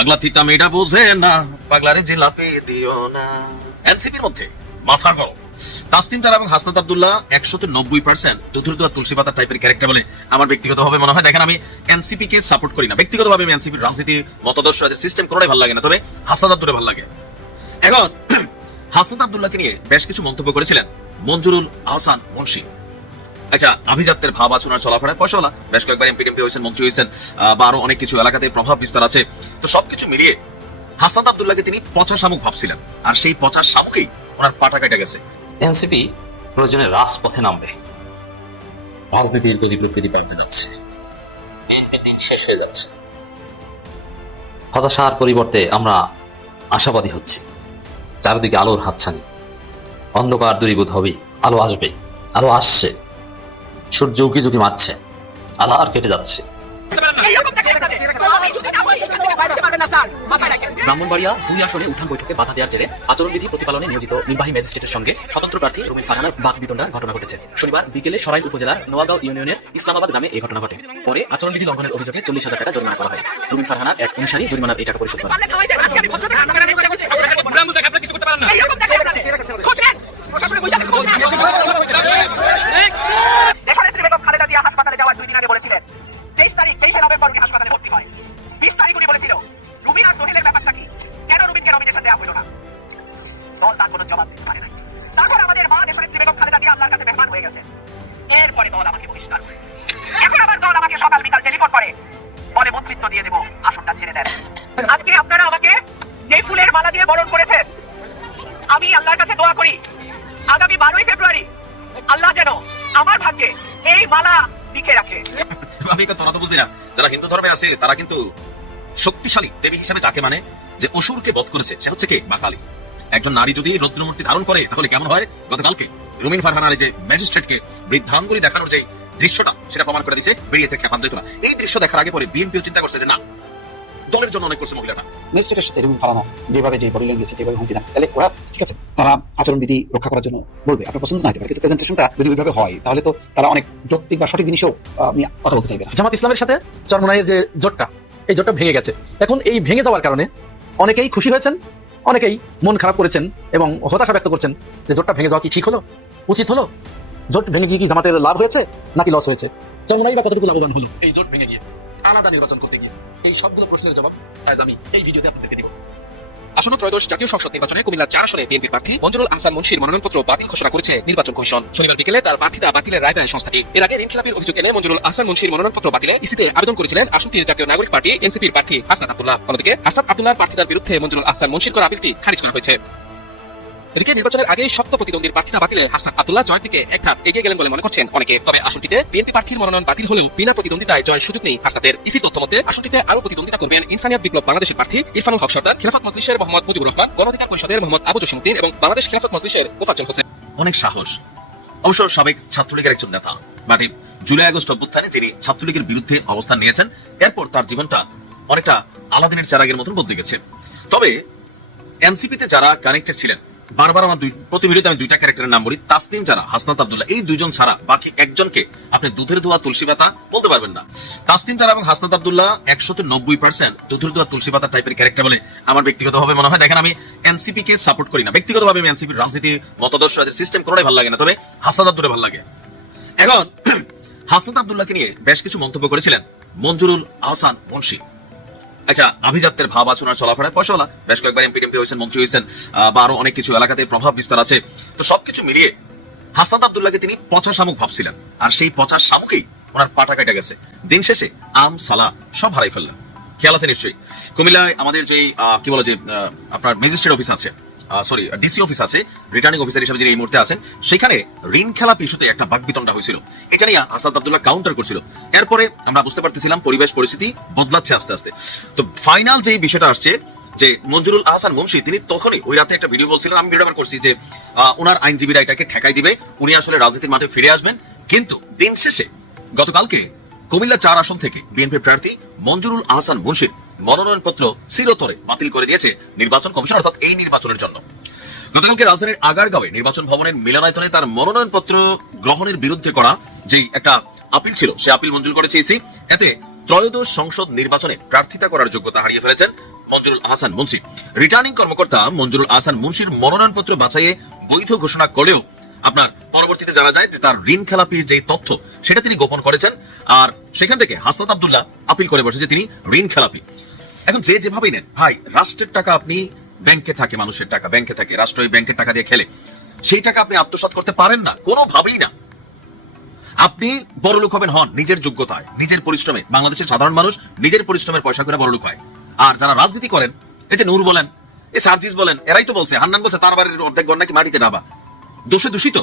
পাগলা থিতা মেয়েটা বোঝে না, পাগলারে জিলাপি দিও না। এনসিপির মধ্যে মাথা গরম। তাসনিম জারা এবং হাসনাত আব্দুল্লাহ 190% দুধুরদুয়া তুলসী পাতা টাইপের ক্যারেক্টার বলে আমার ব্যক্তিগতভাবে মনে হয়। দেখেন, আমি এনসিপি কে সাপোর্ট করি না, ব্যক্তিগতভাবে আমি এনসিপির রাজনীতি মতাদর্শ এদের সিস্টেম কোনোটাই ভালো লাগে না, তবে হাসনাত আব্দুল্লাহ ভালো লাগে। এখন হাসনাত আব্দুল্লাহকে নিয়ে বেশ কিছু মন্তব্য করেছিলেন মঞ্জুরুল আহসান মুন্সি। আচ্ছা, আভিজাত্যের ভাব আছে ওনার চলাফেরায়, পয়সাওয়ালা, বেশ কয়েকবার এমপি হয়েছেন, মন্ত্রী হয়েছেন, বা আরো অনেক কিছু এলাকাতে প্রভাব বিস্তার আছে। তো সবকিছু মিলিয়ে হাসনাত আব্দুল্লাহকে তিনি পচা শামুক ভাবছিলেন, আর সেই পচা শামুকেই ওনার পাটা কেটে গেছে। এনসিপি প্রয়োজনে রাজপথে নামবে, রাজনীতির গতি প্রকৃতি পাল্টে যাচ্ছে, বিএনপির দিন শেষ হয়ে যাচ্ছে। হতাশার পরিবর্তে আমরা আশাবাদী হচ্ছি। চারিদিকে আলোর হাতছানি, অন্ধকার দূরীভূত হবে, আলো আসবে, আলো আসছে, সূর্য উকি ঝুঁকি মারছে, আধার কেটে যাচ্ছে। ব্রাহ্মণবাড়িয়া 2 আসনে উঠান বৈঠকে বাধা দেওয়ার জেরে আচরণবিধি প্রতিপালনে নিয়োজিত নির্বাহী ম্যাজিস্ট্রেটের সঙ্গে স্বতন্ত্র প্রার্থী রুমিন ফারহানার বাকবিতণ্ডার ঘটনা ঘটেছে। শনিবার বিকেলে সরাইল উপজেলার নোয়াগাঁও ইউনিয়নের ইসলামাবাদ গ্রামে এই ঘটনা ঘটে। পরে আচরণবিধি লঙ্ঘনের অভিযোগে 40,000 টাকা জরিমানা করা হয়। রুমিন ফারহানার এক অনুসারী জরিমানার এই টাকা পরিশোধ করেন। হাসপাতালে যাওয়ার 2 দিন আগে বলেছিলেন 23 নভেম্বর উনি হাসপাতালে ভর্তি হয়। 20 তারিখ উনি বলেছিল রুবিন আর সোহেলের ব্যাপারটা কি, কেন রুবিনকে নমিনেশন দেওয়া হলো না? দল তার কোনো জবাব দিতে পারে নাই। তারপর আমাদের মা দেশনেত্রী বেগম খালেদা জিয়া আল্লাহর কাছে মেহমান হয়ে গেছে। এরপরে দল আমাকে বহিষ্কার করেছে। এখন আবার দল আমাকে সকাল বিকাল টেলিফোন করে বলে মন্ত্রিত্ব দিয়ে দেবো, আসনটা ছেড়ে দেন। আজকে আপনারা আমাকে যে ফুলের মালা দিয়ে বরণ করেছেন, আমি আল্লাহর কাছে দোয়া করি আগামী 12ই ফেব্রুয়ারি আল্লাহ যেন আমার ভাগ্যে এই মালা লিখে রাখে। আমি তোরা তো বুঝলি না, যারা হিন্দু ধর্মে আছে তারা কিন্তু শক্তিশালী দেবী হিসেবে যাকে মানে, যে অসুরকে বধ করেছে সে হচ্ছে কে? মা কালী। একজন নারী যদি রৌদ্রমূর্তি ধারণ করে তাহলে কেমন হয়? গতকালকে রুমিন ফারহানার যে ম্যাজিস্ট্রেটকে বৃদ্ধাঙ্গুলি দেখানোর যে দৃশ্যটা, সেটা প্রমাণ করে দিয়েছে বেরিয়ে থেকে খেপান যেত না। এই দৃশ্য দেখার আগে পরে বিএনপিও চিন্তা করছে যে না, দলের জন্য অনেক করছে মহিলাটা। ম্যাজিস্ট্রেটের সাথে রুমিন ফারহানা যেভাবে যে বডি ল্যাঙ্গুয়েজ, যেভাবে হুমকি দেন, তাহলে ওরা ঠিক আছে, তারা আচরণবিধি রক্ষা করার জন্য বলবে, আপনার পছন্দ না হতে পারে, কিন্তু প্রেজেন্টেশনটা যদি ওইভাবে হয় তাহলে তো তারা অনেক যৌক্তিক বা সঠিক জিনিসও আমি কথা বলতে চাইবে না। জামাত ইসলামের সাথে চরমোনাইয়ের যে জোটটা, এই জোটটা ভেঙে গেছে। এখন এই ভেঙে যাওয়ার কারণে অনেকেই খুশি হয়েছেন, অনেকেই মন খারাপ করেছেন এবং হতাশা ব্যক্ত করছেন যে জোটটা ভেঙে যাওয়া কি ঠিক হলো, উচিত হলো? জোট ভেঙে গিয়ে কি জামাতের লাভ হয়েছে নাকি লস হয়েছে? চরমোনাই বা কতটুকু লাভবান হলো এই জোট ভেঙে গিয়ে, আলাদা নির্বাচন করতে গিয়ে? এই সবগুলো প্রশ্নের জবাব আজ আমি এই ভিডিওতে আপনাদেরকে দিব। আসন্ন ত্রয়োদশ জাতীয় সংসদ নির্বাচনে কুমিল্লা 4 আসনে বিএনপি প্রার্থী মঞ্জুরুল আহসান মুন্সির মনোনয়নপত্র বাতিল ঘোষণা করেছে নির্বাচন কমিশন। শনিবার বিকেলে তার প্রার্থিতা বাতিলের রায় দেয় সংস্থাটি। এর আগে ঋণ খেলাপির অভিযোগ এনে মঞ্জুরুল আহসান মুন্সির মনোনয়নপত্র বাতিলে ইসিতে আবেদন করেছিলেন আসনটির জাতীয় নাগরিক পার্টি এনসিপির প্রার্থী হাসনাত আব্দুল্লাহ। অন্যদিকে হাসনাত আব্দুল্লাহর প্রার্থিতার বিরুদ্ধে মঞ্জুরুল আহসান মুন্সির করা আপিলটি খারিজ করা হয়েছে। এদিকে নির্বাচনের আগে শক্ত প্রতিদ্বন্দ্বীর প্রার্থিতা বাতিলে হাসনাত আব্দুল্লাহ জয়ের দিকে এক ধাপ এগিয়ে গেলেন বলে মনে করছেন অনেকে। তবে আসনটিতে বিএনপি প্রার্থীর মনোনয়ন বাতিল হলেও বিনা প্রতিদ্বন্দ্বিতায় জয়ের সুযোগ নেই হাসনাতের। ইসির তথ্য মতে আসনটিতে আরো প্রতিদ্বন্দ্বিতা করবেন ইনসানিয়াত বিপ্লব বাংলাদেশের প্রার্থী ইরফানুল হক সরদার, খিলাফত মজলিসের মোহাম্মদ মুজিবুর রহমান, গণ অধিকার পরিষদের মোহাম্মদ আবু জসিম উদ্দিন এবং বাংলাদেশ খিলাফত মজলিসের মোফাজ্জল হোসেন। অনেক সাহস। অবশ্য সাবেক ছাত্রলীগের একজন নেতা, বাট জুলাই আগস্ট অভ্যুত্থানে যিনি ছাত্রলীগের বিরুদ্ধে অবস্থান নিয়েছেন, এরপর তার জীবনটা অনেকটা আলাদিনের চারাগের মতন বদলে গেছে। তবে এনসিপিতে যারা কানেক্টেড ছিলেন, বারবার আমার প্রতি ভিডিওতে আমি 2টা ক্যারেক্টারের নাম বলি, তাসনিম জারা, হাসনাত আব্দুল্লাহ, এই 2জন ছাড়া বাকি একজনকে আপনি দুধের দোয়া তুলসী পাতা বলতে পারবেন না। তাসনিম জারা এবং হাসনাত আব্দুল্লাহ 190% দুধের দোয়া তুলসী পাতা টাইপের ক্যারেক্টার বলে আমার ব্যক্তিগতভাবে মনে হয়। দেখেন, আমি এনসিপি কে সাপোর্ট করি না, ব্যক্তিগতভাবে আমি এনসিপির রাজনীতি মতাদর্শ এদের সিস্টেম কোনোটাই ভালো লাগে না, তবে হাসনাত আব্দুল্লাহ ভালো লাগে। এখন হাসনাত আব্দুল্লাহকে নিয়ে বেশ কিছু মন্তব্য করেছিলেন মঞ্জুরুল আহসান মুন্সি। আচ্ছা, আভিজাত্যের ভাব আছে ওনার চলাফেরায়, পয়সাওয়ালা, বেশ কয়েকবার এমপি হয়েছেন, মন্ত্রী হয়েছেন, বা আরো অনেক কিছু এলাকাতে প্রভাব বিস্তার আছে। তো সবকিছু মিলিয়ে হাসনাত আব্দুল্লাহকে তিনি পচা শামুক ভাবছিলেন, আর সেই পচা শামুকেই ওনার পাটা কেটে গেছে। দিন শেষে আম সালা সব হারাই ফেললেন। খেয়াল আছে নিশ্চয়ই, কুমিল্লায় আমাদের যে কি বলে যে আপনার ম্যাজিস্ট্রেট অফিস আছে, সরি ডিসি অফিস আছে, রিটার্নিং অফিসার হিসেবে যিনি এই মুহূর্তে আছেন, সেখানে ঋণ খেলাপি ইস্যুতে একটা বাকবিতণ্ডা হয়েছিল। এটা নিয়ে হাসনাত আব্দুল্লাহ কাউন্টার করছিল। এরপরে আমরা বুঝতে পারতেছিলাম পরিবেশ পরিস্থিতি বদলাচ্ছে আস্তে আস্তে। তো ফাইনাল যে বিষয়টা আসছে যে মঞ্জুরুল আহসান মুন্সি তিনি তখনই ওই রাতে একটা ভিডিও বলছিলেন, আমি ভিডিও করছি যে ওনার আইনজীবীরা এটাকে ঠেকাই দিবে, উনি আসলে রাজনীতির মাঠে ফিরে আসবেন। কিন্তু দিন শেষে গতকালকে কুমিল্লা 4 আসন থেকে বিএনপির প্রার্থী মঞ্জুরুল আহসান মুন্সির মনোনয়নপত্র চিরতরে বাতিল করে দিয়েছে নির্বাচন কমিশন, অর্থাৎ এই নির্বাচনের জন্য। গতকালকে রাজধানীর আগারগাঁওয়ে নির্বাচন ভবনের মিলনায়তনে তার মনোনয়নপত্র গ্রহণের বিরুদ্ধে করা যে একটা আপিল ছিল, সে আপিল মঞ্জুর করেছে ইসি। এতে ত্রয়োদশ সংসদ নির্বাচনে প্রার্থিতা করার যোগ্যতা হারিয়ে ফেলেছেন মঞ্জুরুল আহসান মুন্সি। রিটার্নিং কর্মকর্তা মঞ্জুরুল আহসান মুন্সির মনোনয়নপত্র বাছাইয়ে বৈধ ঘোষণা করলেও আপনার পরবর্তীতে জানা যায় যে তার ঋণ খেলাপির যে তথ্য সেটা তিনি গোপন করেছেন, আর সেখান থেকে হাসনাত আব্দুল্লাহ আপিল করে বসে যে তিনি ঋণ খেলাপি। এখন যে যেভাবেই নেন ভাই, রাষ্ট্রের টাকা আপনি ব্যাংকে থাকে, মানুষের টাকা ব্যাংকে থাকে, রাষ্ট্র এই ব্যাংকের টাকা দিয়ে খেলে, সেই টাকা আপনি আত্মসাৎ করতে পারেন না কোনোভাবেই না। আপনি বড়লোক হবেন হন নিজের যোগ্যতায়, নিজের পরিশ্রমে। বাংলাদেশের সাধারণ মানুষ নিজের পরিশ্রমের পয়সা করে বড়লোক হয়। আর যারা রাজনীতি করেন, এই যে নূর বলেন, এই সার্জিস বলেন, এরাই তো বলছে, হান্নান বলছে তার বাড়ির অর্ধেক ঘর নাকি মাটিতে ডাবা, দোষে দূষিত।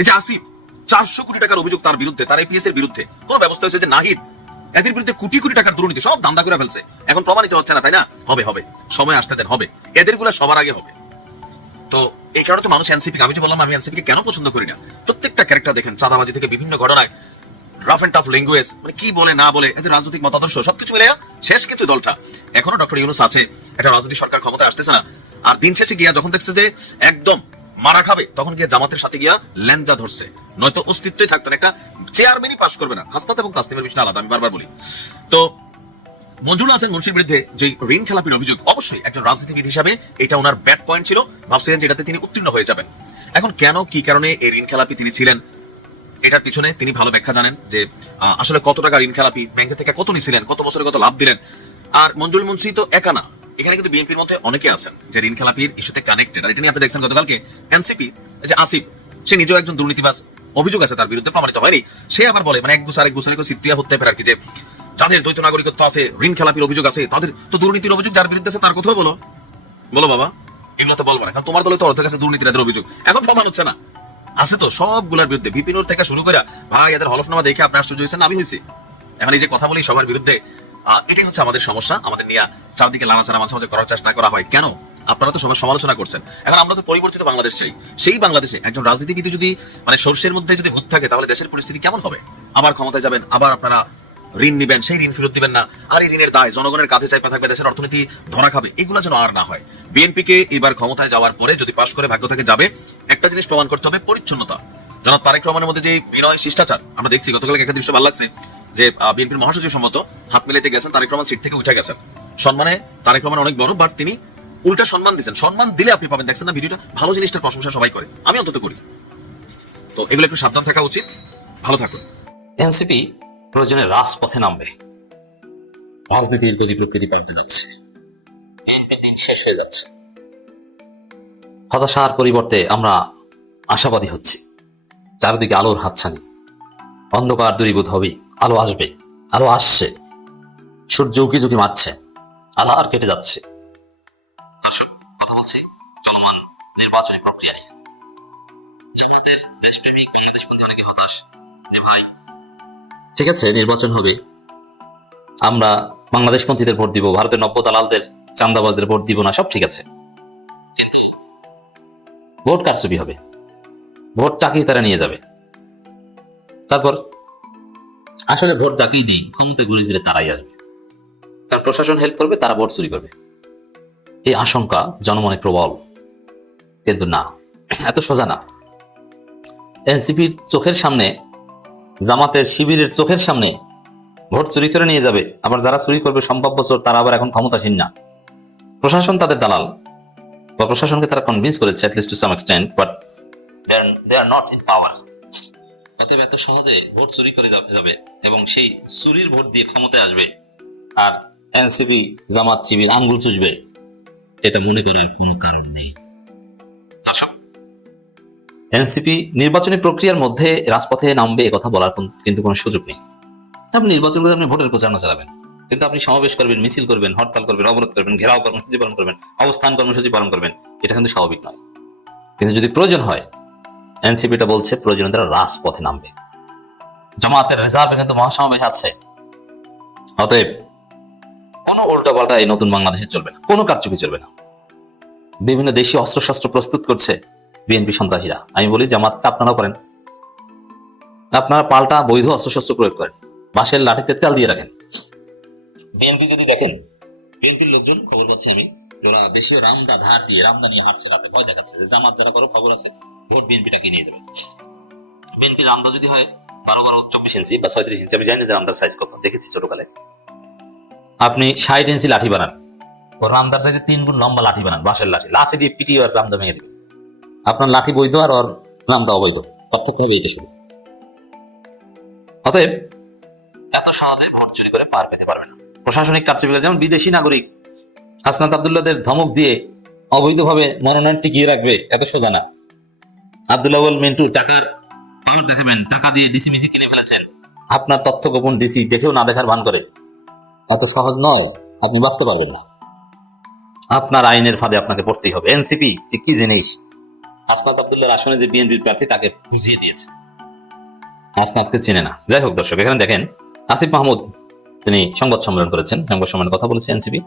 এই যে আসিফ, 400 কোটি টাকার অভিযোগ তার বিরুদ্ধে, তার এপিএস এর বিরুদ্ধে কোনো ব্যবস্থা হয়েছে যে নাহিদ, এদের বিরুদ্ধে কোটি কোটি টাকার দুর্নীতি, সব দান্দা করে ফেলছে, এখন প্রমাণিত হচ্ছে না, তাই না? হবে হবে, সময় আসতে দেন, হবে। এদের গুলা সবার আগে হবে। তো এই কারণে তো মানুষ এনসিপি, আমি যে বললাম আমি এনসিপি কে কেন পছন্দ করি না, প্রত্যেকটা ক্যারেক্টার দেখেন, চাঁদাবাজি থেকে বিভিন্ন ঘটনায় রাফ এন্ড টাফ ল্যাঙ্গুয়েজ, মানে কি বলে না বলে, এদের রাজনৈতিক মতাদর্শ সবকিছু মিলে শেষ কিন্তু দলটা এখনো ডক্টর ইউনূস আছে, একটা রাজনৈতিক সরকার ক্ষমতায় আসতেছে না। আর দিন শেষে গিয়া যখন দেখছে যে একদম মারা খাবে, তখন গিয়া জামাতের সাথে গিয়া ল্যাঞ্জা ধরছে, নয়তো অস্তিত্বই থাকতো না, একটা চেয়ারম্যানই পাশ করবে না। হাসনাত এবং তাসনিমের বিষয় আলাদা, আমি বারবার বলি। তো মঞ্জুরুল হাসান মুন্সির বিরুদ্ধে যে ঋণ খেলাপির অভিযোগ, অবশ্যই একজন রাজনীতিবিদ হিসাবে এটা ওনার ব্যাড পয়েন্ট ছিল, ভাবছিলেন যেটাতে তিনি উত্তীর্ণ হয়ে যাবেন। এখন কেন কি কারণে এই ঋণ খেলাপি তিনি ছিলেন, এটার পিছনে তিনি ভালো ব্যাখ্যা জানেন যে আসলে কত টাকা ঋণ খেলাপি, ব্যাংকে থেকে কত নিছিলেন, কত বছরে কত লাভ দিলেন। আর মঞ্জুরুল মুন্সি তো একা না, এখানে কিন্তু বিএনপির মধ্যে অনেকে আছেন যে ঋণ খেলাপির ইস্যুতে কানেক্টেড। আর এটা নিয়ে আপনি দেখছেন গতকালকে এনসিপি যে আসিফ, সে নিজেও একজন দুর্নীতিবাজ, অভিযোগ আছে তার বিরুদ্ধে, প্রমাণিত হয়নি। সে আবার বলে, মানে এক গুছারে সিদ্দিয়া হতে পারে আর কি, যে যাদের দ্বৈত নাগরিকত্ব আছে, ঋণ খেলাপির অভিযোগ আছে, তাদের তো দুর্নীতির অভিযোগ যার বিরুদ্ধে আছে তার কথাও বলো বাবা, এগুলো তো বলবো না, কারণ তোমার দলে তো অর্ধেক আছে দুর্নীতির অভিযোগ, এখন প্রমাণ হচ্ছে না। আছে তো সবগুলোর বিরুদ্ধে, বিপিনুর থেকে শুরু করে ভাই, এদের হলফনামা দেখে আপনি আশ্চর্য হয়েছেন, আমি হয়েছি। এখন এই যে কথা বলি সবার বিরুদ্ধে, এটাই হচ্ছে আমাদের সমস্যা। আমাদের নিয়ে চারদিকে লাড়াচাড়া মাঝে মাঝে করার চেষ্টা করা হয় কেন? আপনারা তো সবার সমালোচনা করছেন। এখন আমরা তো পরিবর্তিত বাংলাদেশ, সেই বাংলাদেশে একজন রাজনীতিবিদ যদি মানে সর্ষের মধ্যে যদি ভূত থাকে, তাহলে দেশের পরিস্থিতি কেমন হবে? আবার ক্ষমতায় যাবেন, আবার আপনারা ঋণ নিবেন, সেই ঋণ ফেরত দিবেন না, আর এই ঋণের দায় জনগণের কাঁধে চাইপা থাকবে, দেশের অর্থনীতি ধরা খাবে। এগুলো যেন আর না হয়। বিএনপিকে এবার ক্ষমতায় যাওয়ার পরে যদি পাশ করে ভাগ্য থেকে যাবে, একটা জিনিস প্রমাণ করতে হবে, পরিচ্ছন্নতা। জনাব তারেক রহমানের মধ্যে যে বিনয় শিষ্টাচার আমরা দেখছি, গতকাল একটা দৃশ্য ভালো লাগছে যে বিএনপির মহাসচিব সম্মত হাত মিলাইতে গেছেন, তারেক রহমান সিট থেকে উঠে গেছেন। সম্মানে তারেক রহমান অনেক বড়, বাট তিনি উল্টা সম্মান দিচ্ছেন। সম্মান দিলে আপনি পাবেন, দেখছেন না ভিডিওটা, ভালো জিনিসটার প্রশংসা সবাই করে, আমি অন্তত করি। তো এগুলো একটু সাবধান থাকা উচিত। ভালো থাকুন। এনসিপি প্রয়োজনে রাজপথে নামবে, রাজনীতির গতি প্রকৃতি পাল্টে যাচ্ছে, বিএনপির দিন শেষ হয়ে যাচ্ছে। হতাশার পরিবর্তে আমরা আশাবাদী হচ্ছি। চারিদিকে আলোর হাতছানি, অন্ধকার দূরীভূত হবে, আলো আসবে, আলো আসছে, সূর্য উকি ঝুঁকি মারছে, আধার কেটে যাচ্ছে। দর্শক, কথা বলছি চলমান নির্বাচনী প্রক্রিয়া নিয়ে। আমাদের দেশপ্রেমিক বাংলাদেশপন্থী অনেকে হতাশ যে ভাই, ঠিক আছে নির্বাচন হবে, আমরা বাংলাদেশপন্থীদের ভোট দিব, ভারতের নব্য দালালদের চান্দাবাজদের ভোট দিব না, সব ঠিক আছে, কিন্তু ভোট কারচুপি হবে, ভোটটাকেই তারা নিয়ে যাবে। তারপর আসলে ভোট যাকেই নেই, ক্ষমতায় ঘুরে ফিরে তারাই আসবে, তার প্রশাসন হেল্প করবে, তারা ভোট চুরি করবে। এই আশঙ্কা জনমনে প্রবল, কিন্তু না, এত সোজা না। এনসিপির চোখের সামনে, জামাতের শিবিরের চোখের সামনে ভোট চুরি করে নিয়ে যাবে, আবার যারা চুরি করবে সম্ভাব্য চোর, তারা আবার এখন ক্ষমতাসীন না। প্রশাসন তাদের দালাল, বা প্রশাসনকে তারা কনভিন্স করেছে at least to some extent, but they are not in power. অতএব এত সহজে ভোট চুরি করে যাবে এবং সেই চুরির ভোট দিয়ে ক্ষমতায় আসবে, আর এনসিপি জামাত শিবির আঙ্গুল চুষবে, এটা মনে করার কোনো কারণ নেই। এনসিপি নির্বাচনী প্রক্রিয়ার মধ্যে রাজপথে নামবে, কথা বলার কিন্তু কোনো সুযোগ নেই। আপনি নির্বাচন করে আপনি ভোটের প্রচারণা চালাবেন, কিন্তু আপনি সমাবেশ করবেন, মিছিল করবেন, হরতাল করবেন, অবরোধ করবেন, ঘেরাও কর্মসূচি পালন করবেন, অবস্থান কর্মসূচি পালন করবেন, এটা কিন্তু স্বাভাবিক নয়। কিন্তু যদি প্রয়োজন হয়, এনসিপিটা বলছে প্রয়োজনে তারা রাজপথে নামবে। জামাতের রিজার্ভে কিন্তু মহাসমাবেশ আছে। অতএব কোনো উল্টাপাল্টা এই নতুন বাংলাদেশে চলবে না, কোনো কারচুপি চলবে না। বিভিন্ন দেশীয় অস্ত্রশস্ত্র প্রস্তুত করছে বিএনপি সন্ত্রাসীরা। আমি বলি জামাতকে আপনারাও করেন, আপনারা পাল্টা বৈধ অস্ত্রশস্ত্র প্রয়োগ করেন, বাঁশের লাঠিতে তেল দিয়ে রাখেন। বিএনপি যদি দেখেন, বিএনপির লোকজন খবর পাচ্ছে আমি, ওরা দেশীয় রামদা ধার দিয়ে রামদা নিয়ে হাঁটছে, রাতে ভয় দেখাচ্ছে যে জামাত যারা করো খবর আছে, ভোট বিএনপিটাকে নিয়ে যাবে। বিএনপির রামদা যদি হয় 12-24 ইঞ্চি বা 36 ইঞ্চি, আমি জানি না যে রামদার সাইজ কত, দেখেছি ছোটকালে। আপনি 60 ইঞ্চি লাঠি বানান, ও রামদার চাইতে 3 গুণ লম্বা লাঠি বানান, বাঁশের লাঠি, লাঠি দিয়ে পিটিয়ে আর রামদা ভেঙে দিবেন। আপনার লাঠি বৈধ আর ওর রামদা অবৈধ, পার্থক্য হবে এটা শুধু। অতএব এত সহজে ভোট চুরি করে পার পেতে পারবে না। প্রশাসনিক কার্যবিকাশ, যেমন বিদেশি নাগরিক হাসনাত আব্দুল্লাহদের ধমক দিয়ে অবৈধভাবে মনোনয়ন টিকিয়ে রাখবে, এত সোজা না। আব্দুল আউয়াল মিন্টু টাকার পাওয়ার দেখাবেন, টাকা দিয়ে ডিসি মিসি কিনে ফেলেছেন, আপনার তথ্য গোপন ডিসি দেখেও না দেখার ভান করে, এত সহজ নয়, আপনি বাঁচতে পারবেন না। আপনার আইনের ফাঁদে আপনাকে পড়তেই হবে। এনসিপি যে কি জিনিস, হাসনাত আব্দুল্লাহর আসনে যে বিএনপির প্রার্থী তাকে বুঝিয়ে দিয়েছে, হাসনাতকে চেনে না। যাই হোক দর্শক, এখানে দেখেন আসিফ মাহমুদ তিনি সংবাদ সম্মেলন করেছেন, সংবাদ সম্মেলনে কথা বলেছে এনসিপি,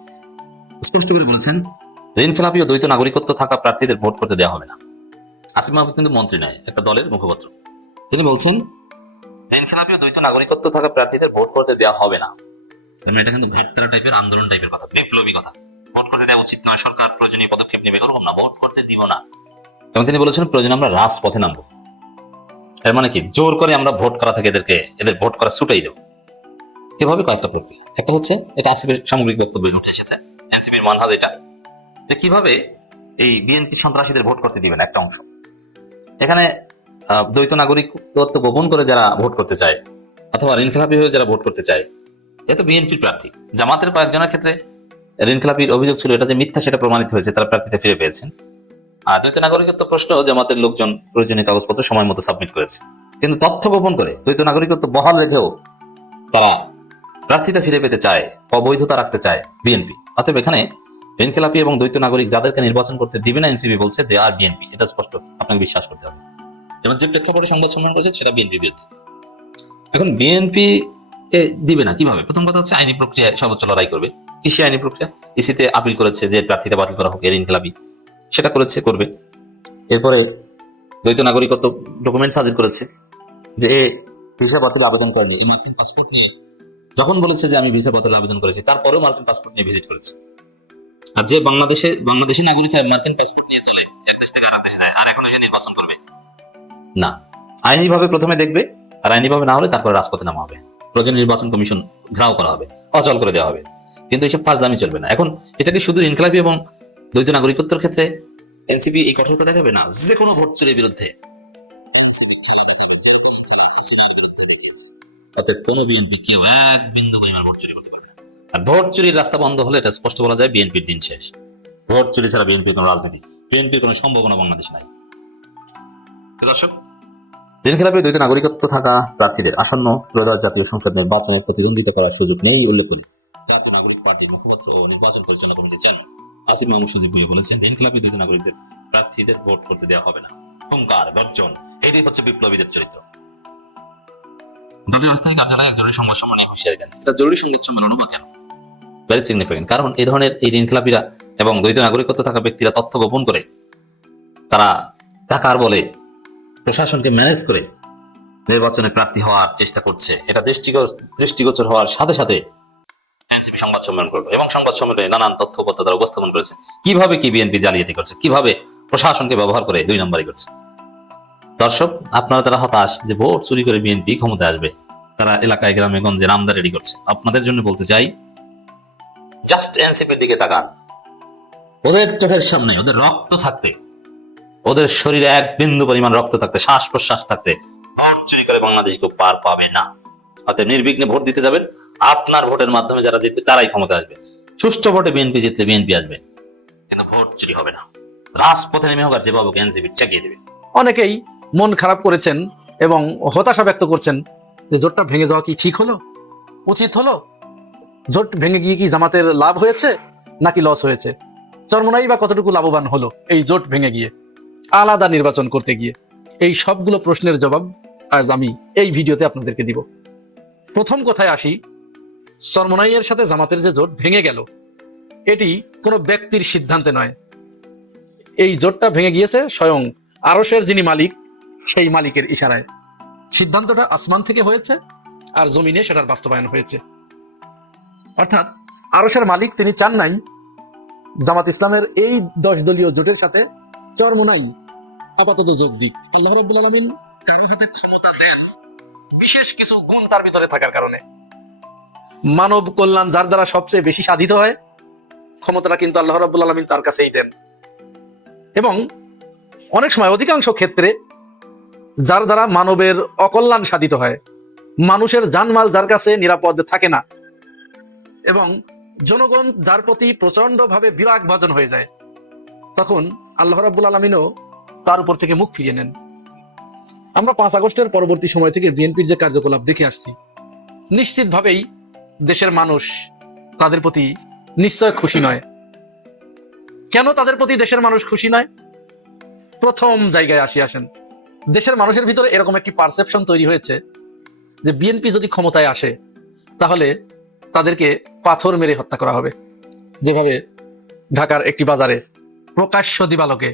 স্পষ্ট করে বলেছেন ঋণ খেলাপি ও দ্বৈত নাগরিকত্ব থাকা প্রার্থীদের ভোট করতে দেওয়া হবে না। আসিফ মাহমুদ কিন্তু মন্ত্রী নয়, একটা দলের মুখপাত্র। তিনি বলছেন ঋণ খেলাপি ও দ্বৈত নাগরিকত্ব থাকা প্রার্থীদের ভোট করতে দেওয়া হবে না। এটা কিন্তু ঘাটতারা টাইপের, আন্দোলন টাইপের কথা, বিপ্লবী কথা। ভোট করতে দেওয়া উচিত নয়, সরকার প্রয়োজনীয় পদক্ষেপ নেবে, এরকম না, ভোট করতে দিব না। এবং তিনি বলেছেন প্রয়োজন আমরা রাজপথে নামবো। এর মানে কি, জোর করে আমরা ভোট করা থেকে এদের ভোট করা ছুটাই দেবো। এভাবে কয়েকটা প্রক্রিয়া। একটা হচ্ছে, এটা আসিফের সামগ্রিক বক্তব্যে উঠে এসেছে, এনসিপির মানহাজ এটা, যে কিভাবে এই বিএনপি সন্ত্রাসীদের ভোট করতে দিবেন। একটা অংশ এখানে দ্বৈত নাগরিকত্ব গোপন করে যারা ভোট করতে চায় অথবা ঋণ খেলাপি হয়ে যারা ভোট করতে চায়, এ তো বিএনপির প্রার্থী। জামাতের কয়েকজনের ক্ষেত্রে ঋণ খেলাপির অভিযোগ ছিল, এটা যে মিথ্যা সেটা প্রমাণিত হয়েছে, তারা প্রার্থীতে ফিরে পেয়েছেন। আর দ্বৈত নাগরিকত্ব প্রশ্ন জামাতের লোকজন প্রয়োজনীয় কাগজপত্র সময় মতো সাবমিট করেছে, কিন্তু তথ্য গোপন করে দ্বৈত নাগরিকত্ব বহাল রেখেও তারা প্রার্থীতে ফিরে পেতে চায়, অবৈধতা রাখতে চায় বিএনপি। অতএব এখানে ঋণ খেলাপি এবং দ্বৈত নাগরিক যাদেরকে নির্বাচন করতে দিবে না এনসিপি বলছে, দে আর বিএনপি, এটা স্পষ্ট আপনাকে বিশ্বাস করতে হবে। এবং যে প্রেক্ষাপটে সংবাদ সম্মেলন করেছে সেটা বিএনপির বিরুদ্ধে। এখন বিএনপি কে দিবে না কিভাবে? প্রথম কথা হচ্ছে আইনি প্রক্রিয়ায় সর্বোচ্চ লড়াই করবে। কৃষি আইনি প্রক্রিয়া, ইসিতে আপিল করেছে যে প্রার্থীটা বাতিল করা হোক, ঋণ খেলাপি, সেটা করেছে, করবে। এরপরে দ্বৈত নাগরিকত্ব ডকুমেন্টস হাজির করেছে, যে ভিসা বাতিল আবেদন করেনি, এই মার্কিন পাসপোর্ট নিয়ে যখন বলেছে যে আমি ভিসা বাতিল আবেদন করেছি, তারপরেও মার্কিন পাসপোর্ট নিয়ে ভিজিট করেছে। আর যে বাংলাদেশি নাগরিক মার্কিন পাসপোর্ট নিয়ে চলে, এক দেশ থেকে আরেক দেশে যায়, আর এখন এসে নির্বাচন করবে না। আইনিভাবে প্রথমে দেখবে, আর আইনিভাবে না হলে তারপরে রাজপথে নামা হবে, প্রয়োজন নির্বাচন কমিশন ঘেরাও করা হবে, অচল করে দেওয়া হবে। কিন্তু এইসব ফাজলামি চলবে না। এখন এটাকে শুধু ইনকলাবি এবং দ্বৈত নাগরিকত্বের ক্ষেত্রে এনসিপি এই কঠোরতা দেখাবে না, যে কোনো ভোট চুরির বিরুদ্ধে। অতএব কোনো বিএনপি কেউ এক বিন্দু পরিমাণ ভোট চুরি করতে পারবে না। আর ভোট চুরির রাস্তা বন্ধ হলে এটা স্পষ্ট বলা যায় বিএনপির দিন শেষ। ভোট চুরি ছাড়া বিএনপির কোনো রাজনীতি, বিএনপির কোনো সম্ভাবনা বাংলাদেশ নাই। দর্শক, ঋণ খেলাপি দ্বৈত নাগরিকত্ব থাকা প্রার্থীদের আসন্ন ত্রয়োদশ জাতীয় সংসদ নির্বাচনে প্রতিদ্বন্দ্বিতা করার সুযোগ নেই উল্লেখ করে জাতীয় নাগরিক পার্টির মুখপাত্র ও নির্বাচন পরিচালনা কমিটির চেয়ারম্যান আসিফ মাহমুদ সজীব ভাই বলেছেন, ঋণ খেলাপি দ্বৈত নাগরিকদের প্রার্থীদের ভোট করতে দেওয়া হবে না। হুঙ্কার, গর্জন, এটাই হচ্ছে বিপ্লবীদের চরিত্র। দলীয় স্থায়ী কার্যালয়ে একজনের সংবাদ সম্মেলনে হুঁশিয়ারি দেন। এটা জরুরি সংবাদ সম্মেলন বা কেন? Very significant. কারণ এই ধরনের এই ঋণ খেলাপিরা এবং দ্বৈত নাগরিকত্ব থাকা ব্যক্তিরা তথ্য গোপন করে, তারা টাকার বলে প্রশাসনকে ম্যানেজ করে নির্বাচনে প্রার্থী হওয়ার চেষ্টা করছে। এটা দৃষ্টিগোচর হওয়ার সাথে সাথে এনসিপি সংবাদ সম্মেলন করবে এবং সংবাদ সম্মেলনে নানান তথ্যপত্র তারা উপস্থাপন করেছে, কিভাবে কি বিএনপি জালিয়াতি করছে, কিভাবে প্রশাসনকে ব্যবহার করে 2 নম্বরই করছে। দর্শক, আপনারা যারা হতাশ যে ভোট চুরি করে বিএনপি ক্ষমতায় আসবে, তারা এলাকায় গ্রামে গঞ্জে নামদা রেডি করছে, আপনাদের জন্য বলতে চাই, জাস্ট এনসিপির দিকে তাকান। ওদের চোখের সামনে ওদের রক্ত থাকতে, ওদের শরীরে এক বিন্দু পরিমাণ রক্ত থাকতে, শ্বাস প্রশ্বাস থাকতে ভোট চুরি করে বাংলাদেশ কেউ পার পাবে না। অতএব নির্বিঘ্নে ভোট দিতে যাবেন। আপনার ভোটের মাধ্যমে যারা জিতবে তারাই ক্ষমতা আসবে। সুষ্ঠু ভোটে বিএনপি জিতলে বিএনপি আসবে, কিন্তু ভোট চুরি হবে না। রাজপথে নেমে হোক আর যেভাবে এনসিপি চাকিয়ে দেবে। অনেকেই মন খারাপ করেছেন এবং হতাশা ব্যক্ত করছেন যে জোটটা ভেঙে যাওয়া কি ঠিক হলো, উচিত হলো? জোট ভেঙে গিয়ে কি জামাতের লাভ হয়েছে নাকি লস হয়েছে? চরমোনাই বা কতটুকু লাভবান হলো এই জোট ভেঙে গিয়ে, আলাদা নির্বাচন করতে গিয়ে? এই সবগুলো প্রশ্নের জবাব আজ আমি এই ভিডিওতে আপনাদেরকে দিব। প্রথম কথায় আসি, চরমোনাইয়ের সাথে জামাতের যে জোট ভেঙে গেল, এটি কোনো ব্যক্তির সিদ্ধান্তে নয়। এই জোটটা ভেঙে গিয়েছে স্বয়ং আরশের যিনি মালিক, সেই মালিকের ইশারায়। সিদ্ধান্তটা আসমান থেকে হয়েছে আর জমিনে সেটার বাস্তবায়ন হয়েছে। অর্থাৎ আরশের মালিক তিনি চান নাই জামাত ইসলামের এই 10 দলীয় জোটের সাথে চরমোনাই আপাতত যোগ দিক। আল্লাহ রাব্বুল আলামিন কারো হাতে ক্ষমতা দেন বিশেষ কিছু গুণ তার ভিতরে থাকার কারণে। মানব কল্যাণ যার দ্বারা সবচেয়ে বেশি সাধিত হয়, ক্ষমতাটা কিন্তু আল্লাহ রাব্বুল আলামিন তার কাছেই দেন। এবং অনেক সময় অধিকাংশ ক্ষেত্রে যার দ্বারা মানবের অকল্যাণ সাধিত হয়, মানুষের জানমাল যার কাছে নিরাপদ থাকে না এবং জনগণ যার প্রতি প্রচন্ড ভাবে বিরাগ ভাজন হয়ে যায়, তখন আল্লাহ রাব্বুল আলামিনও তার উপর থেকে মুখ ফিরিয়ে নেন। আমরা 5 আগস্টের পরবর্তী সময় থেকে বিএনপির যে কার্যকলাপ দেখে আসছি, নিশ্চিতভাবেই দেশের মানুষ তাদের প্রতি নিশ্চয় খুশি নয়। কেন তাদের প্রতি দেশের মানুষ খুশি নয়? প্রথম জায়গায় আসেন, দেশের মানুষের ভিতরে এরকম একটি পারসেপশন তৈরি হয়েছে যে বিএনপি যদি ক্ষমতায় আসে তাহলে তাদেরকে পাথর মেরে হত্যা করা হবে। যেভাবে ঢাকার একটি বাজারে প্রকাশ্য দিবালোকে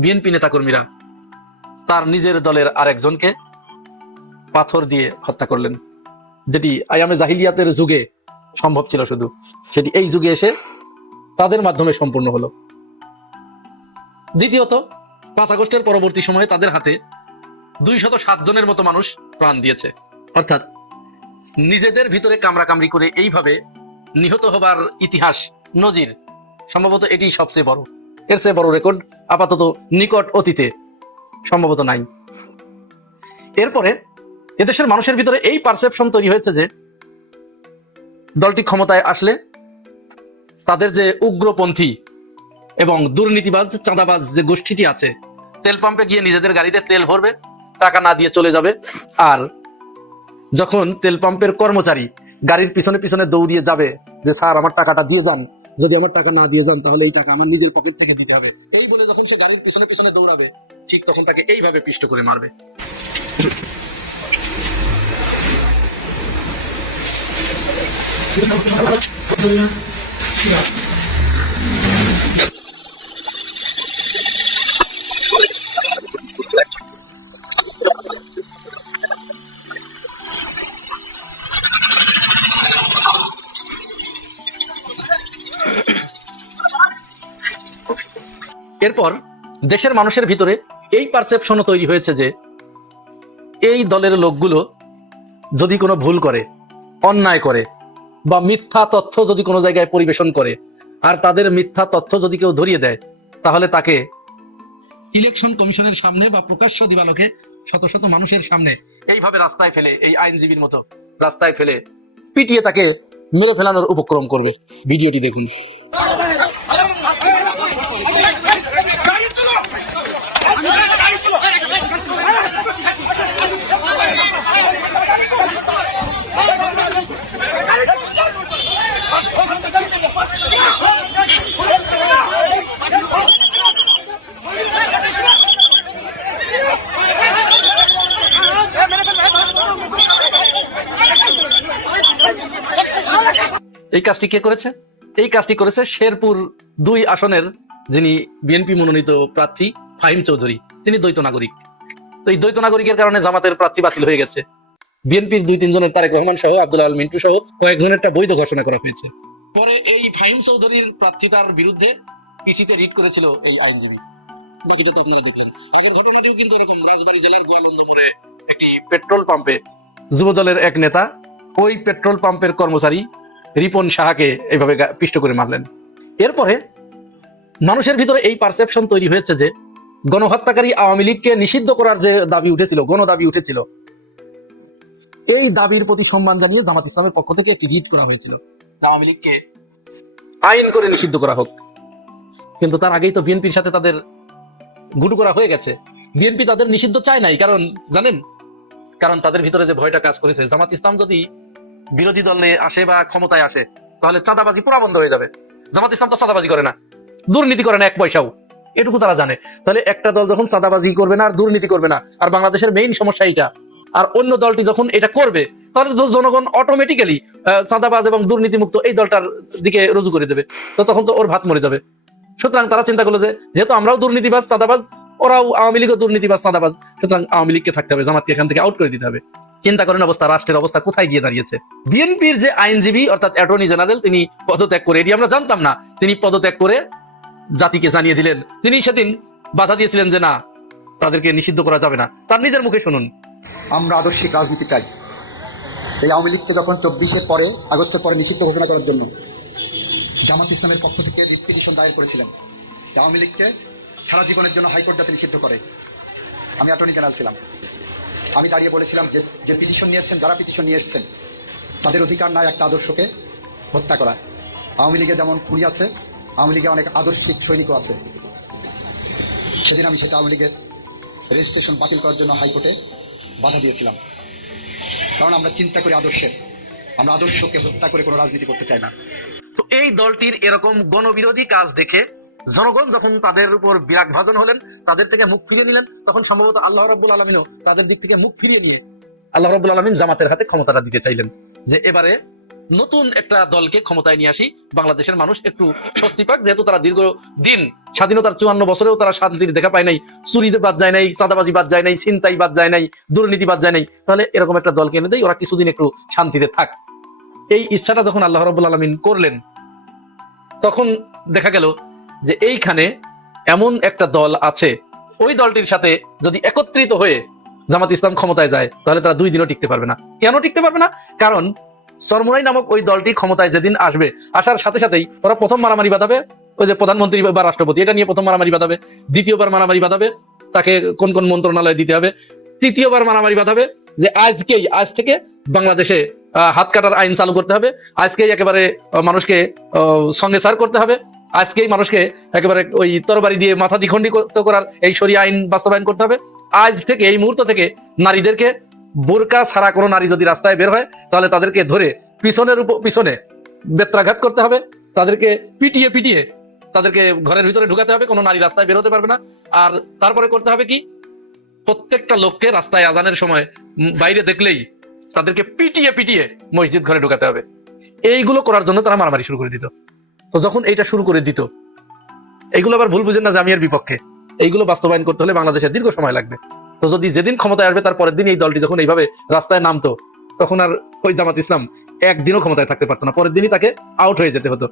বিএনপি নেতাকর্মীরা তার নিজের দলের আরেকজনকে পাথর দিয়ে হত্যা করলেন, যেটি আয়ামে জাহিলিয়াতের যুগে সম্ভব ছিল শুধু, সেটি এই যুগে এসে তাদের মাধ্যমে সম্পূর্ণ হলো। দ্বিতীয়ত, 5 আগস্টের পরবর্তী সময়ে তাদের হাতে 207 জনের মতো মানুষ প্রাণ দিয়েছে। অর্থাৎ নিজেদের ভিতরে কামড়াকামড়ি করে এইভাবে নিহত হবার ইতিহাস, নজির সম্ভবত এটি সবচেয়ে বড়। এর চেয়ে বড় রেকর্ড আপাতত নিকট অতীতে সম্ভবত নাই। এরপরে এদেশের মানুষের ভিতরে এই পারসেপশন তৈরি হয়েছে যে দলটি ক্ষমতায় আসলে তাদের যে উগ্রপন্থী এবং দুর্নীতিবাজ চাঁদাবাজ যে গোষ্ঠীটি আছে, তেল পাম্পে গিয়ে নিজেদের গাড়িতে তেল ভরবে, টাকা না দিয়ে চলে যাবে, আর যখন তেল পাম্পের কর্মচারী গাড়ির পিছনে পিছনে দৌড়িয়ে যাবে যে স্যার আমার টাকাটা দিয়ে যান, যদি আমার টাকা না দিয়ে যান তাহলে এই টাকা আমার নিজের পকেট থেকে দিতে হবে, এই বলে যখন সে গাড়ির পিছনে পিছনে দৌড়াবে, ঠিক তখন তাকে এইভাবে পিষ্ট করে মারবে। এরপর দেশের মানুষের ভিতরে এই পারসেপশনও তৈরি হয়েছে যে এই দলের লোকগুলো যদি কোনো ভুল করে, অন্যায় করে বা মিথ্যা তথ্য যদি কোনো জায়গায় পরিবেশন করে, আর তাদের মিথ্যা তথ্য যদি কেউ ধরিয়ে দেয়, তাহলে তাকে ইলেকশন কমিশনের সামনে বা প্রকাশ্য দিবালোকে শত শত মানুষের সামনে এইভাবে রাস্তায় ফেলে, এই আইনজীবীর মতো রাস্তায় ফেলে পিটিয়ে তাকে মেরে ফেলানোর উপক্রম করবে। ভিডিওটি দেখুন। এই কাজটি কে করেছে? এই কাজটি করেছে শেরপুর 2 আসনের যিনি বিএনপি মনোনীত প্রার্থী ফাহিম চৌধুরী। তিনি দ্বৈত নাগরিক। তো এই দ্বৈত নাগরিকের কারণে জামাতের প্রার্থী বাতিল হয়ে গেছে। বিএনপির 2-3 জনের, তারেক রহমান সহ, আব্দুল আল মিন্টু সহ কয়েকজনেরটা বৈধ ঘোষণা করা হয়েছে। পরে এই ফাহিম চৌধুরীর প্রার্থিতার বিরুদ্ধে পিসিতে রিট করেছিল এই আইনজীবী। ঘটনাটিও কিন্তু এরকম, রাজবাড়ী জেলার গোয়ালন্দ মোড়ে একটি পেট্রোল পাম্পে যুবদলের এক নেতা ওই পেট্রোল পাম্পের কর্মচারী রিপন সাহাকে এইভাবে পিষ্ট করে মারলেন। এরপরে মানুষের ভিতরে এই পারসেপশন তৈরি হয়েছে যে গণহত্যাকারী আওয়ামী লীগকে নিষিদ্ধ করার যে দাবি উঠেছিল, গণদাবি উঠেছিল, এই দাবির প্রতি সম্মান জানিয়ে জামাত ইসলামের পক্ষ থেকে একটি রিট করা হয়েছিল আওয়ামী লীগকে আইন করে নিষিদ্ধ করা হোক। কিন্তু তার আগেই তো বিএনপির সাথে তাদের গুটু করা হয়ে গেছে। বিএনপি তাদের নিষিদ্ধ চায় নাই, কারণ জানেন, কারণ তাদের ভিতরে যে ভয়টা কাজ করেছে, জামাত ইসলাম যদি বিরোধী দলে আসে বা ক্ষমতায় আসে তাহলে চাঁদাবাজি পুরো বন্ধ হয়ে যাবে। জামাত ইসলাম তো চাঁদাবাজি করে না, দুর্নীতি করে না এক পয়সাও, এটুকু তারা জানে। তাহলে একটা দল যখন চাঁদাবাজি করবে না আর দুর্নীতি করবে না, আর বাংলাদেশের মেইন সমস্যা এটা, আর অন্য দলটি যখন এটা করবে, তাহলে জনগণ অটোমেটিক্যালি চাঁদাবাজ এবং দুর্নীতিমুক্ত এই দলটার দিকে রুজু করে দেবে। তো তখন তো ওর ভাত মরে যাবে। সুতরাং তারা চিন্তা করলো যে যেহেতু আমরাও দুর্নীতিবাজ চাঁদাবাজ, ওরাও আওয়ামী লীগও দুর্নীতিবাজ চাঁদাবাজ, সুতরাং আওয়ামী লীগকে থাকতে হবে, জামাতকে এখান থেকে আউট করে দিতে হবে। চিন্তা করেন অবস্থা, রাষ্ট্রের অবস্থা কোথায় গিয়ে দাঁড়িয়েছে। বিএনপির যে আইনজীবী অর্থাৎ অ্যাটর্নি জেনারেল, তিনি পদত্যাগ করে, এটি আমরা জানতাম না, তিনি পদত্যাগ করে জাতিকে জানিয়ে দিলেন। তিনি সেদিন বাধা দিয়েছিলেন যে না, তাদেরকে নিষিদ্ধ করা যাবে না। তার নিজের মুখে শুনুন। আমরা আদর্শিক রাজনীতি চাই। এই আওয়ামী লীগকে যখন 24 আগস্টের পরে নিষিদ্ধ ঘোষণা করার জন্য জামাত ইসলামের পক্ষ থেকে রিট পিটিশন দায়ের করেছিলেন আওয়ামী লীগকে সারা জীবনের জন্য হাইকোর্ট যাতে নিষিদ্ধ করে। আমি অ্যাটর্নি জেনারেল ছিলাম। আমি দাঁড়িয়ে বলেছিলাম যে পিটিশন নিয়েছেন, যারা পিটিশন নিয়ে এসছেন তাদের অধিকার নাই একটা আদর্শকে হত্যা করা। আওয়ামী লীগে যেমন খুনি আছে, আওয়ামী লীগে অনেক আদর্শিক সৈনিকও আছে। সেদিন আমি সেটা আওয়ামী লীগের রেজিস্ট্রেশন বাতিল করার জন্য হাইকোর্টে বাধা দিয়েছিলাম, কারণ আমরা চিন্তা করি আদর্শের, আমরা আদর্শকে হত্যা করে কোনো রাজনীতি করতে চাই না। তো এই দলটির এরকম গণবিরোধী কাজ দেখে জনগণ যখন তাদের উপর বিরাগ ভাজন হলেন, তাদের থেকে মুখ ফিরিয়ে নিলেন, তখন সম্ভবত আল্লাহ রাব্বুল আলামিনও তাদের দিক থেকে মুখ ফিরিয়ে নিয়ে আল্লাহ রাব্বুল আলামিন জামাতের হাতে ক্ষমতাটা দিতে চাইলেন, যে এবারে নতুন একটা দলকে ক্ষমতায় নিয়ে আসি, বাংলাদেশের মানুষ একটু স্বস্তি পাক, যেহেতু তারা দীর্ঘ দিন স্বাধীনতার 54 বছরেও তারা শান্তির দেখা পায় নাই, চুরিতে বাদ যায় নাই, চাঁদাবাজি বাদ যায় নাই, ছিনতাই বাদ যায় নাই, দুর্নীতি বাদ যায় নাই, তাহলে এরকম একটা দলকে এনে দেয়, ওরা কিছুদিন একটু শান্তিতে থাক। এই ইচ্ছাটা যখন আল্লাহ রাব্বুল আলামিন করলেন, তখন দেখা গেল যে এইখানে এমন একটা দল আছে, ওই দলটির সাথে যদি একত্রিত হয়ে জামাত ইসলাম ক্ষমতায় যায়, তাহলে তারা 2 দিনও টিকতে পারবে না। কেন টিকতে পারবে না? কারণ চরমোনাই নামক ওই দলটি ক্ষমতায় যেদিন আসবে, আসার সাথে সাথেই ওরা প্রথম মারামারি বাঁধাবে ওই যে প্রধানমন্ত্রী বা রাষ্ট্রপতি, এটা নিয়ে প্রথম মারামারি বাঁধাবে, দ্বিতীয়বার মারামারি বাঁধাবে তাকে কোন কোন মন্ত্রণালয় দিতে হবে, তৃতীয়বার মারামারি বাঁধাবে যে আজ থেকে বাংলাদেশে হাত কাটার আইন চালু করতে হবে, আজকেই একেবারে মানুষকে সঙ্গে সার করতে হবে, আজকেই মানুষকে একেবারে ওই তরবারি দিয়ে মাথা দ্বিখণ্ডিত করার এই শরিয়া আইন বাস্তবায়ন করতে হবে। আজ থেকে, এই মুহূর্ত থেকে নারীদেরকে বোরকা ছাড়া কোনো নারী যদি রাস্তায় বের হয়, তাহলে তাদেরকে ধরে পিছনে বেত্রাঘাত করতে হবে, তাদেরকে পিটিয়ে তাদেরকে ঘরের ভিতরে ঢুকাতে হবে, কোনো নারী রাস্তায় বের হতে পারবে না। আর তারপরে করতে হবে কি, প্রত্যেকটা লোককে রাস্তায় আজানের সময় বাইরে দেখলেই তাদেরকে পিটিয়ে মসজিদ ঘরে ঢুকাতে হবে। এইগুলো করার জন্য তারা মারামারি শুরু করে দিত। তো যখন এইটা শুরু করে দিত, এইগুলো আবার ভুল বুঝেন না যে আমি এর বিপক্ষে, এইগুলো বাস্তবায়ন করতে হলে বাংলাদেশের দীর্ঘ সময় লাগবে। তো যদি যেদিন ক্ষমতায় আসবে তার পরের দিন এই দলটি যখন এইভাবে রাস্তায় নামতো, তখন আর ওই জামাত ইসলাম একদিনও ক্ষমতায় থাকতে পারতো না, পরের দিনই তাকে আউট হয়ে যেতে হতো।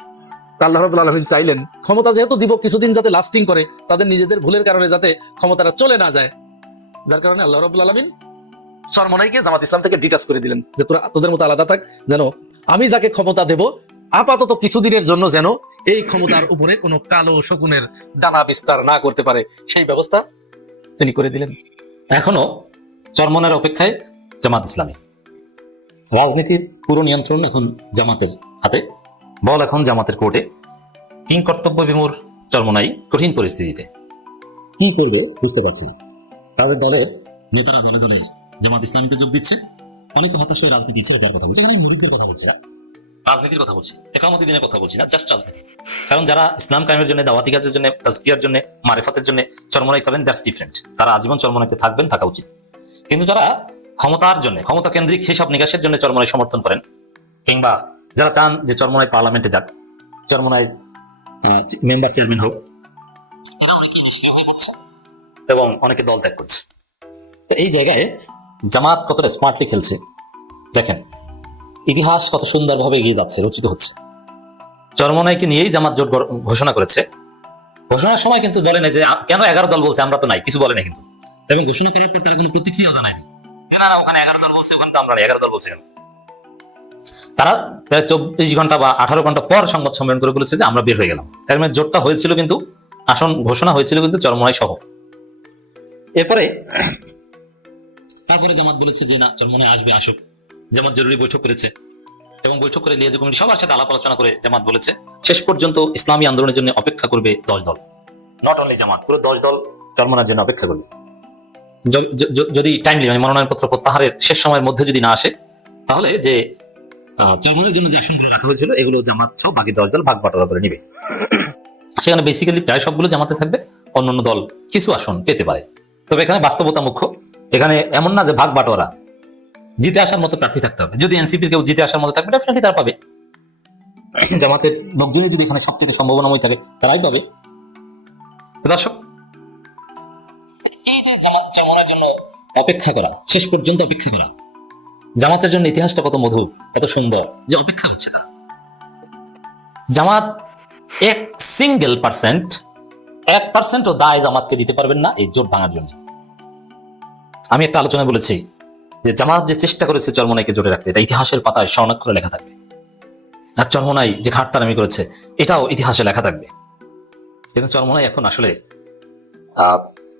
আল্লাহ রাব্বুল আলামিন চাইলেন ক্ষমতা যেহেতু দিব, কিছুদিন যাতে লাস্টিং করে, তাদের নিজেদের ভুলের কারণে যাতে ক্ষমতাটা চলে না যায়, যার কারণে আল্লাহ রাব্বুল আলামিন চরমোনাইকে জামাত ইসলাম থেকে ডিটাচ করে দিলেন, যে তোদের মতো আলাদা থাক, যেন আমি যাকে ক্ষমতা দেব আপাতত কিছুদিনের জন্য যেন এই ক্ষমতার উপরে কোনো কালো শকুনের ডানা বিস্তার না করতে পারে, সেই ব্যবস্থা তিনি করে দিলেন। এখনো চরমনের অপেক্ষায় জামাত ইসলামী। রাজনীতির পুরো নিয়ন্ত্রণ এখন জামাতের হাতে, বল এখন জামাতের কোর্টে। কিং কর্তব্য বিমূঢ় চরমনাই কঠিন পরিস্থিতিতে কি করবে বুঝতে পারছি। তাদের দলের নেতারা দলে দলে জামাত ইসলামীতে যোগ দিচ্ছে, অনেকে হতাশ হয়ে রাজনীতি ছেড়ে দেওয়ার কথা বলছে। এখানে মুরিদদের কথা বলছি না, রাজনীতির কথা বলছি, একামতি দিনের কথা বলছি না, জাস্ট রাজনীতি। কারণ যারা ইসলাম কায়েমের জন্য, দাওয়াতি কাজের জন্য, তাজকিয়ার জন্য, মারিফাতের জন্য চরমনাই করেন, দ্যাটস ডিফারেন্ট। তারা আজীবন চরমনাইতে থাকবেন, থাকা উচিত। কিন্তু যারা ক্ষমতার জন্য, ক্ষমতা কেন্দ্রিক হিসাব নিকাশের জন্য চরমনাই সমর্থন করেন, কিংবা যারা চান যে চরমনাই পার্লামেন্টে যাক, চরমনাই মেম্বার চেয়ারম্যান হোক, এরা অনেকে নিষ্ক্রিয় হয়ে পড়ছে এবং অনেকে দল ত্যাগ করছে। তো এই জায়গায় জামাত কতটা স্মার্টলি খেলছে দেখেন, ইতিহাস কত সুন্দরভাবে এগিয়ে যাচ্ছে, রচিত হচ্ছে। চরমনাইকে নিয়েই জামাত জোট ঘোষণা করেছে। ঘোষণার সময় কিন্তু বলে নাই যে কেন 11 দল বলছে, আমরা তো নাই, কিছু বলে নাই কিন্তু। এবং ঘোষণা করার পর তারা কোনো প্রতিক্রিয়া জানায়নি, এনারা ওখানে 11 দল বলছে, ওখানে তো আমরা 11 দল বলছি। তারা প্রায় 24 ঘন্টা বা 18 ঘন্টা পর সংবাদ সম্মেলন করে বলেছে যে আমরা বের হয়ে গেলাম। এর মানে জোটটা হয়েছিল, কিন্তু আসন ঘোষণা হয়েছিল কিন্তু চরমনাই সহ। তারপরে জামাত বলেছে যে না, চরমনাই আসবে, আসুক। জামাত জরুরি বৈঠক করেছে এবং বৈঠক করে লিয়াজু কমিটি সবার সাথে আলাপ আলোচনা করে জামাত বলেছে শেষ পর্যন্ত ইসলামী আন্দোলনের জন্য অপেক্ষা করবে 10 দল, নট অনলি জামাত, পুরো 10 দল চরমনাইয়ের জন্য অপেক্ষা করবে। যদি টাইমলি, মানে মনোনয়নপত্র প্রত্যাহারের শেষ সময়ের মধ্যে যদি না আসে, তাহলে যে চরমনাইয়ের জন্য যে আসনগুলো রাখা হয়েছিল, এগুলো জামাত সব বাকি 10 দল ভাগ বাটোয়ারা করে নিবে। সেখানে বেসিক্যালি প্রায় সবগুলো জামাতে থাকবে, অন্যান্য দল কিছু আসন পেতে পারে। তবে এখানে বাস্তবতা মুখ্য। এখানে এমন না যে ভাগ বাটোয়ারা, জিতে আসার মতো প্রার্থী থাকতে হবে। যদি এনসিপির কেউ জিতে আসার মতো থাকবে, ডেফিনেটলি তারা পাবে। জামাতের লোকজনই যদি এখানে সবচেয়ে সম্ভাবনাময় থাকে, তারাই পাবে। দর্শক, এই যে জামাত চরমনাইয়ের জন্য অপেক্ষা করা, শেষ পর্যন্ত অপেক্ষা করা, জামাতের জন্য ইতিহাসটা কত মধুর, কত সুন্দর যে অপেক্ষা হচ্ছে তারা। জামাত 1% দায় জামাতকে দিতে পারবেন না এই জোট ভাঙার জন্য। আমি একটা আলোচনায় বলেছি যে জামাত যে চেষ্টা করেছে চরমনাইকে জোটে রাখতে, এটা ইতিহাসের পাতায় স্বর্ণাক্ষরে লেখা থাকবে। আর চরমোনাই যে ঘাটতারামি করেছে এটাও ইতিহাসে লেখা থাকবে। কিন্তু চরমোনাই এখন আসলে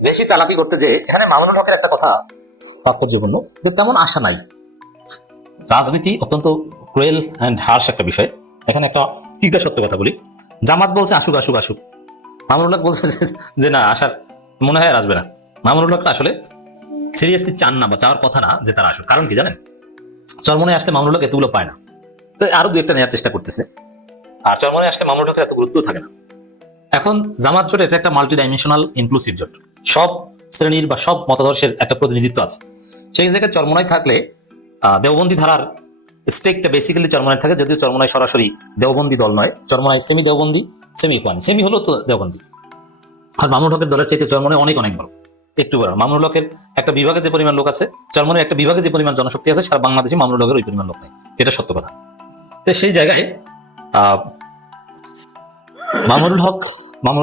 বেশি চালাকি করতে যে এখানে মামুনুল হকের একটা কথা তাৎপর্যপূর্ণ, যে তেমন আশা নাই। রাজনীতি অত্যন্ত ক্রুয়েল অ্যান্ড হার্শ একটা বিষয়। এখানে একটা তিতা সত্য কথা বলি, জামাত বলছে আসুক আসুক আসুক, মামুনুল হক বলছে যে না আসার মনে হয় আর আসবে না। মামুনুল হকটা আসলে সিরিয়াসলি চান না বা চাওয়ার কথা না যে তারা আসুক। কারণ কি জানেন, চরমোনাই আসলে মামুনুল হক এতগুলো পায় না, তো আরো দু একটা নেওয়ার চেষ্টা করতেছে। আর চরমোনাই আসলে মামুনুল হকের এত গুরুত্ব থাকে না। এখন জামাত জোট এটা একটা মাল্টি ডাইমেনশনাল ইনক্লুসিভ জোট, সব শ্রেণীর বা সব মতাদর্শের একটা প্রতিনিধিত্ব আছে। সেই জায়গায় চরমোনাই থাকলে দেওবন্দি ধারার স্টেকটা বেসিক্যালি চরমোনাই থাকে, যদিও চরমোনাই সরাসরি দেওবন্দি দল নয়, চরমোনাই সেমি দেওবন্দি, সেমি ইকওয়ানি, সেমি হলো তো দেওবন্দি। আর মামুনুল হকের দলের চাইতে চরমোনাই অনেক অনেক বড়, একটু বড়। মামুনুল হকের একটা বিভাগে যে পরিমাণ লোক আছে, চরমোনাই একটা বিভাগে যে পরিমাণ জনশক্তি আছে, সারা বাংলাদেশে মামুনুল হকের ওই পরিমাণ লোক নেই, এটা সত্য কথা। তো সেই জায়গায় মামুনুল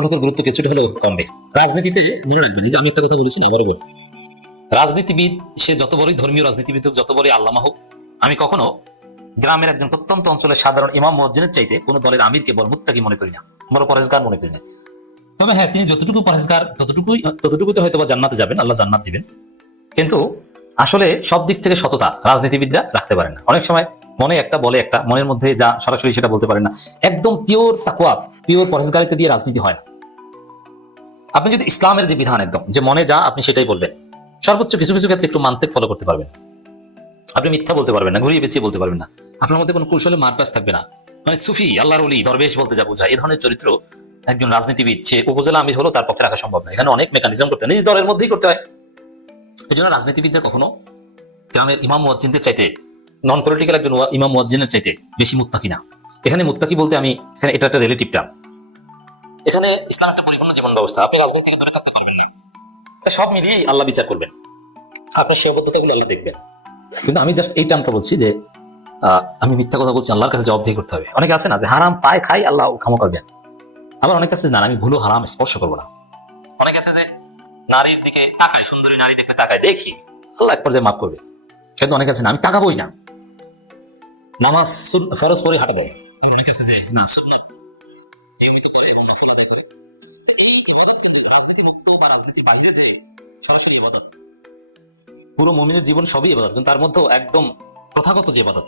হকের গুরুত্ব কিছুটা হলেও কমবে। রাজনীতিতে মনে রাখবেন, যে আমি একটা কথা বলেছি না, আবারও বলি, রাজনীতিবিদ সে যত বড়ই ধর্মীয় রাজনীতিবিদ হোক, যত বড়ই আল্লামা হোক, আমি কখনো গ্রামের একজন প্রত্যন্ত অঞ্চলের সাধারণ ইমাম মুয়াজ্জিনের চাইতে কোনো দলের আমিরকে বড় মুত্তাকি মনে করি না, বড় পরেজগার মনে করি না। তবে হ্যাঁ, তিনি যতটুকু পরেজগার ততটুকুতে হয়তো বা জান্নাতে যাবেন, আল্লাহ জান্নাত দিবেন। কিন্তু আসলে সব দিক থেকে সততা রাজনীতিবিদরা রাখতে পারেন না। অনেক সময় মনে একটা বলে একটা, মনের মধ্যে যা সরাসরি সেটা বলতে পারেন না। একদম পিওর তাকওয়া, পিওর পরেজগারিতে দিয়ে রাজনীতি হয় না। আপনি যদি ইসলামের যে বিধান একদম যে মনে যা আপনি সেটাই বলবেন, সর্বোচ্চ কিছু কিছু ক্ষেত্রে একটু মানতেক ফলো করতে পারবেন, আপনি মিথ্যা বলতে পারবেন না, ঘুরিয়ে পেঁচিয়ে বলতে পারবেন না, আপনার মধ্যে কোনো কৌশলে মারপ্যাচ থাকবে না। মানে সুফি, আল্লাহর ওলি, দরবেশ বলতে যা বোঝায়, এই ধরনের চরিত্র একজন রাজনীতিবিদ সে উপজেলা আমির হলো তার পক্ষে রাখা সম্ভব না। এখানে অনেক মেকানিজম করতে হয়, নিজ দলের মধ্যেই করতে হয়। এই জন্য রাজনীতিবিদদের কখনো গ্রামের ইমাম মুয়াজ্জিনদের চাইতে, নন পলিটিক্যাল একজন ইমাম মুয়াজ্জিনের চাইতে বেশি মুত্তাকি না। এখানে মুত্তাকি বলতে আমি এখানে এটা একটা রিলেটিভ টার্ম। এখানে ইসলাম একটা পরিপূর্ণ জীবন ব্যবস্থা, আপনি রাজনীতি থেকে দূরে থাকতে পারবেন না। সব মিলিয়েই আল্লাহ বিচার করবেন, আপনার সীমাবদ্ধতাগুলো আল্লাহ দেখবেন। কিন্তু আমি জাস্ট এই টার্মটা বলছি যে আমি মিথ্যা কথা বলছি, আল্লাহর কাছে জবাবদিহি করতে হবে। অনেকে আছে না যে হারাম পায় খাই, আল্লাহ ক্ষমা করবেন। আবার অনেক আছে না আমি ভুলো হারাম স্পর্শ করবো না। অনেক আছে যে নারীর দিকে তাকায়, সুন্দরী নারী দেখতে তাকায়, দেখি আল্লাহ এক পর্যায়ে মাফ করবে। কিন্তু অনেক আছে না আমি তাকাবোই না, নামাজ ফরজ পরে হাঁটাবো। অনেক আছে যে না সুন্নাত নিয়মিত করে এই ইবাদত কিন্তু রাজনীতি মুক্ত বা রাজনীতি বাহিরে যে সরাসরি ইবাদত, পুরো মুমিনের জীবন সবই ইবাদত, কিন্তু তার মধ্যে একদম প্রথাগত যে ইবাদত,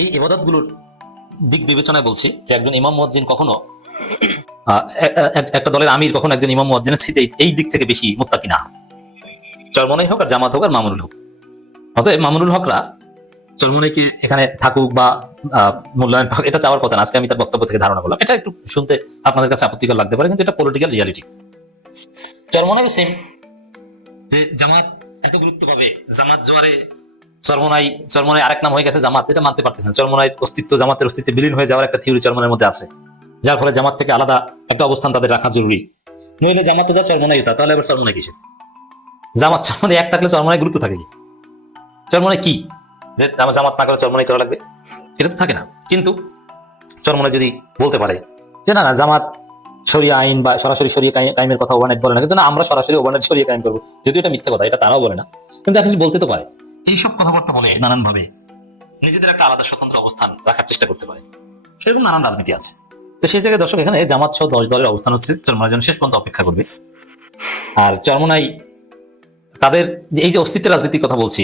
এই ইবাদতগুলোর দিক বিবেচনায় বলছি যে একজন ইমাম মুয়াজ্জিন কখনো একটা দলের আমির কখনো একজন ইমাম মুয়াজ্জিনের সাথে এই দিক থেকে বেশি মুত্তাকি না, চরমোনাই হোক আর জামাত হোক আর মামুনুল হোক। অতএব মামুনুল হকরা চরমোনাইকে এখানে থাকুক বা মূল্যায়ন পাক, এটা চাওয়ার কথা না। আজকে আমি তার বক্তব্য থেকে ধারণা করলাম, এটা একটু শুনতে আপনাদের কাছে আপত্তিকর লাগতে পারে, কিন্তু এটা পলিটিক্যাল রিয়ালিটি। চরমোনাইও সেম, যে জামাত এত গুরুত্ব পাবে, জামাত জোয়ারে চরমোনাই আরেক নাম হয়ে গেছে জামাত, এটা মানতে পারতেছে না। চরমোনাইয়ের অস্তিত্ব, জামাতের অস্তিত্বে বিলীন হয়ে যাওয়ার একটা থিওরি চরমোনাইয়ের মধ্যে আছে, যার ফলে জামাত থেকে আলাদা একটা অবস্থান তাদের রাখা জরুরি। নইলে জামাতে যা চরমোনাই তা, তাহলে আবার চরমোনাই কিসের? জামাত চরমোনাই এক থাকলে চরমোনাই গুরুত্ব থাকে কি? চরমোনাই কি যে জামাত না করে চরমোনাই করা লাগবে? এটা তো থাকে না। কিন্তু চরমোনাই যদি বলতে পারে যে না না জামাত শরিয়া আইন বা সরাসরি শরিয়া কায়েমের কথা ওভারনাইট বলে না, কিন্তু না আমরা সরাসরি ওভারনাইট শরিয়া কায়েম করবো, যদিও এটা মিথ্যা কথা, এটা তারাও বলে না, কিন্তু আসলে বলতে তো পারে। এইসব কথাবার্তা বলে নানান ভাবে নিজেদের একটা আলাদা স্বতন্ত্র অবস্থান রাখার চেষ্টা করতে পারে। সেরকম নানান রাজনীতি আছে। তো সেই জায়গায় দর্শক এখানে জামাত সহ 10 দলের অবস্থান হচ্ছে, চরমোনাই যেন শেষ পর্যন্ত অপেক্ষা করবে। আর চরমোনাই তাদের এই যে অস্তিত্বের রাজনীতির কথা বলছি,